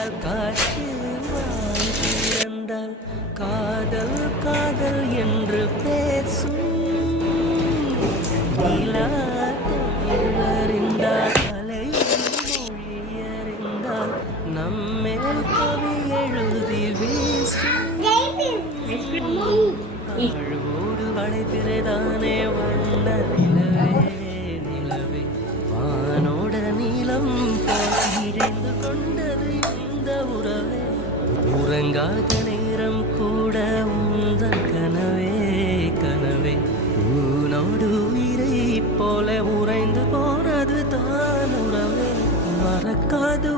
இருந்தால் காற்று வாய் திறந்தால் காதல் காதல் என்று பேசும் நிலா அறிந்தால் அலை மொழி அறிந்தால் நம்மேல் கவி எழுதி வீசும் அழுவோடு வளைப்பிறதானே வண்ண நிலவே நிலவே வானோட நீளம் இழைந்து கொண்டது இந்த உறவே உறங்காத நேரம் கூட உந்தன் கனவே கனவே உனோடு உயிரை போல உறைந்து போனது தான் உறவே மறக்காது